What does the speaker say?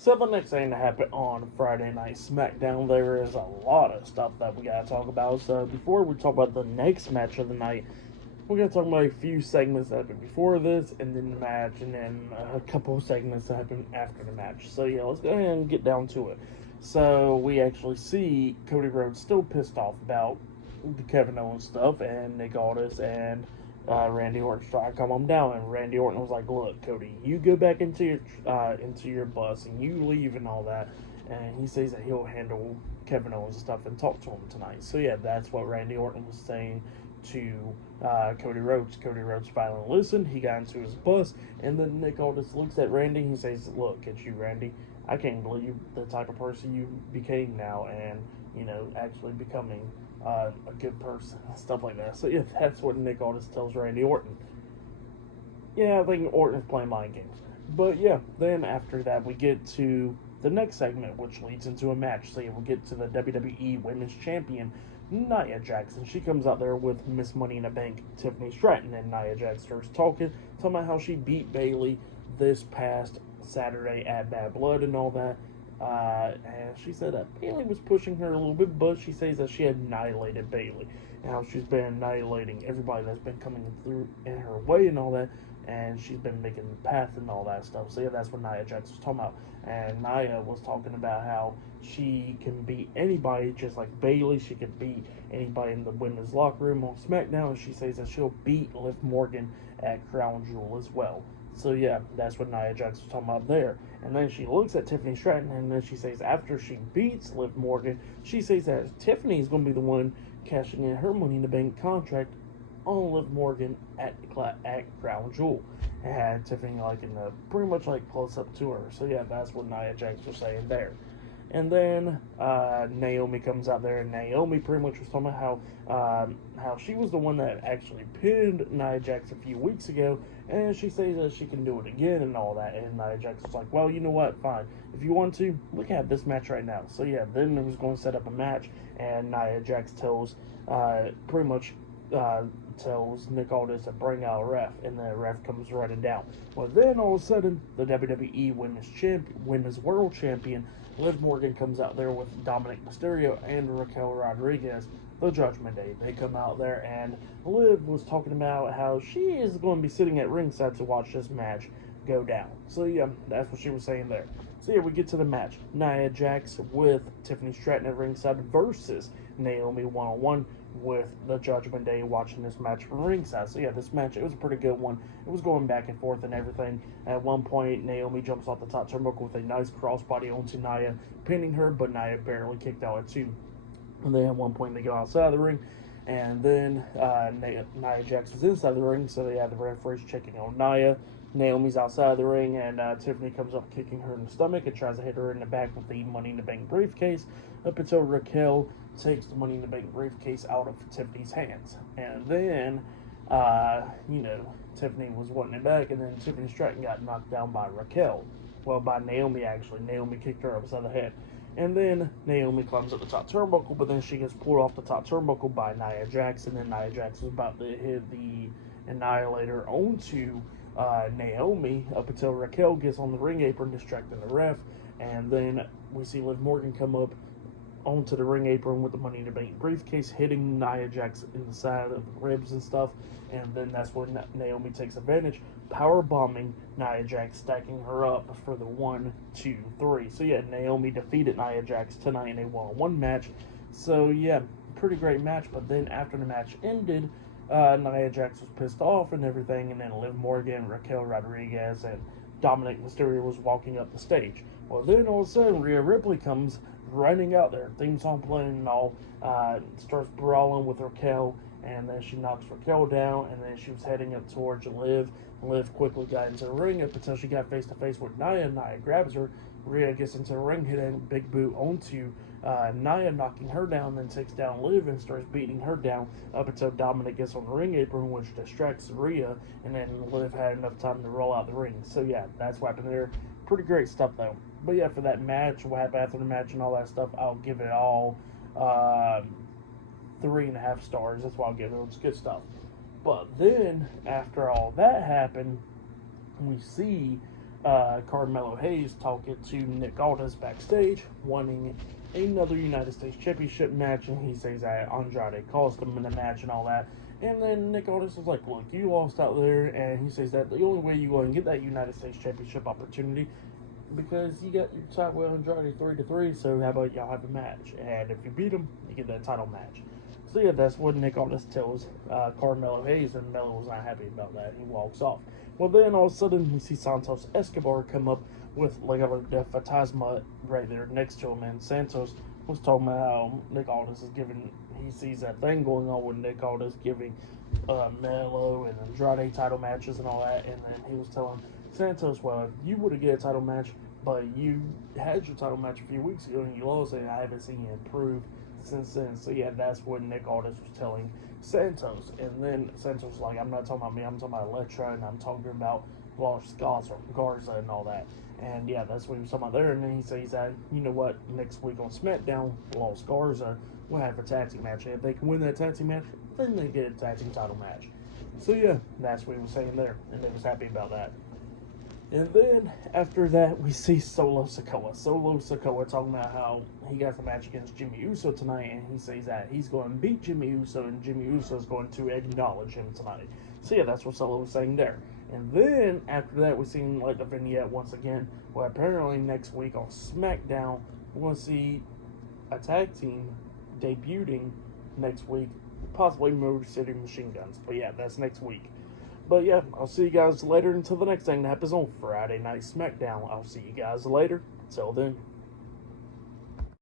So the next thing to happen on Friday Night SmackDown, there is a lot of stuff that we gotta talk about. So before we talk about the next match of the night, we're gonna talk about a few segments that happened before this, and then the match, and then a couple of segments that happened after the match. So yeah, let's go ahead and get down to it. So we actually see Cody Rhodes still pissed off about the Kevin Owens stuff, and Nick Aldis and Randy Orton try to calm him down, and Randy Orton was like, "Look, Cody, you go back into your bus and you leave and all that." And he says that he'll handle Kevin Owens and stuff and talk to him tonight. So yeah, that's what Randy Orton was saying to Cody Rhodes. Cody Rhodes finally listened. He got into his bus, and then Nick Aldis looks at Randy. He says, "Look at you, Randy. I can't believe the type of person you became now, and actually becoming a good person, stuff like that." So yeah, that's what Nick Aldis tells Randy Orton. Yeah, I think Orton is playing mind games. But yeah, then after that we get to the next segment, which leads into a match. So yeah, we'll get to the WWE Women's Champion, Nia Jax. She comes out there with Miss Money in the Bank, Tiffany Stratton, and Nia Jax starts talking about how she beat Bayley this past Saturday at Bad Blood and all that. And she said that Bayley was pushing her a little bit, but she says that she annihilated Bayley, and how she's been annihilating everybody that's been coming through in her way and all that, and she's been making the path and all that stuff. So yeah, that's what Nia Jax was talking about. And Nia was talking about how she can beat anybody, just like Bayley. She can beat anybody in the women's locker room on SmackDown, and she says that she'll beat Liv Morgan at Crown Jewel as well. So yeah, that's what Nia Jax was talking about there. And then she looks at Tiffany Stratton, and then she says after she beats Liv Morgan, she says that Tiffany is going to be the one cashing in her Money in the Bank contract on Liv Morgan at Crown Jewel. And had Tiffany like in the pretty much like close up to her. So yeah, that's what Nia Jax was saying there. And then Naomi comes out there, and Naomi pretty much was talking about how she was the one that actually pinned Nia Jax a few weeks ago, and she says that she can do it again and all that. And Nia Jax was like, "Well, you know what? Fine. If you want to, we can have this match right now." So yeah, then it was going to set up a match, and Nia Jax pretty much tells Nick Aldis to bring out a ref, and the ref comes running down. Well, then all of a sudden, the WWE Women's World Champion Liv Morgan comes out there with Dominic Mysterio and Raquel Rodriguez, the Judgment Day. They come out there, and Liv was talking about how she is going to be sitting at ringside to watch this match go down. So yeah, that's what she was saying there. So yeah, we get to the match. Nia Jax with Tiffany Stratton at ringside versus Naomi one-on-one with the Judgment Day watching this match from ringside. So yeah, this match, it was a pretty good one. It was going back and forth and everything. At one point, Naomi jumps off the top turnbuckle with a nice crossbody onto Nia, pinning her, but Nia barely kicked out at two. And then at one point, they go outside of the ring, and then Nia Jax is inside the ring, so they have the referees checking on Nia. Naomi's outside the ring, and Tiffany comes up kicking her in the stomach and tries to hit her in the back with the Money in the Bank briefcase, up until Raquel takes the Money in the Bank briefcase out of Tiffany's hands. And then, Tiffany was wanting it back, and then Tiffany Stratton got knocked down by Raquel. Well, by Naomi, actually. Naomi kicked her upside the head. And then Naomi climbs up the top turnbuckle, but then she gets pulled off the top turnbuckle by Nia Jax, and then Nia Jax is about to hit the Annihilator onto Naomi up until Raquel gets on the ring apron distracting the ref, and then we see Liv Morgan come up onto the ring apron with the Money in the Bank briefcase, hitting Nia Jax in the side of the ribs and stuff, and then that's when Naomi takes advantage, power bombing Nia Jax, stacking her up for the 1, 2, 3. So yeah, Naomi defeated Nia Jax tonight in a one-on-one match. So yeah, pretty great match. But then after the match ended, Nia Jax was pissed off and everything, and then Liv Morgan, Raquel Rodriguez, and Dominic Mysterio was walking up the stage. Well, then all of a sudden, Rhea Ripley comes running out there, theme song playing and all, starts brawling with Raquel, and then she knocks Raquel down, and then she was heading up towards Liv. Liv quickly got into the ring up until she got face to face with Nia. Nia grabs her. Rhea gets into the ring, hitting a big boot onto Nia, knocking her down, then takes down Liv and starts beating her down up until Dominic gets on the ring apron, which distracts Rhea, and then Liv had enough time to roll out the ring. So yeah, that's what happened there. Pretty great stuff though. But yeah, for that match, what happened after the match and all that stuff, I'll give it all 3.5 stars. That's what I'll give it. It's good stuff. But then after all that happened, we see Carmelo Hayes talking to Nick Aldis backstage, wanting another United States Championship match, and he says that Andrade cost him in the match and all that. And then Nick Aldis was like, look, you lost out there, and he says that the only way you're going to get that United States Championship opportunity because you got your title with Andrade 3-3, so how about y'all have a match? And if you beat him, you get that title match. So yeah, that's what Nick Aldis tells Carmelo Hayes, and Melo was not happy about that. He walks off. Well, then all of a sudden, we see Santos Escobar come up with Legado de Fantasma right there next to him, and Santos was talking about how Nick Aldis is giving, he sees that thing going on with Nick Aldis giving Melo and Andrade title matches and all that, and then he was telling Santos, well, if you would have get a title match, but you had your title match a few weeks ago and you lost it, I haven't seen you improve since then. So yeah, that's what Nick Aldis was telling Santos. And then Santos was like, I'm not talking about me, I'm talking about Electra, and I'm talking about Los Garza and all that. And yeah, that's what he was talking about there. And then he says that, you know what, next week on SmackDown, Los Garza will have a tag team match. And if they can win that tag team match, then they get a tag team title match. So yeah, that's what he was saying there. And they was happy about that. And then after that, we see Solo Sikoa. Solo Sikoa talking about how he got the match against Jimmy Uso tonight, and he says that he's going to beat Jimmy Uso, and Jimmy Uso is going to acknowledge him tonight. So yeah, that's what Solo was saying there. And then after that, we seen like a vignette once again, where apparently next week on SmackDown, we're going to see a tag team debuting next week, possibly Motor City Machine Guns. But yeah, that's next week. But yeah, I'll see you guys later until the next thing that happens on Friday Night SmackDown. I'll see you guys later. Till then.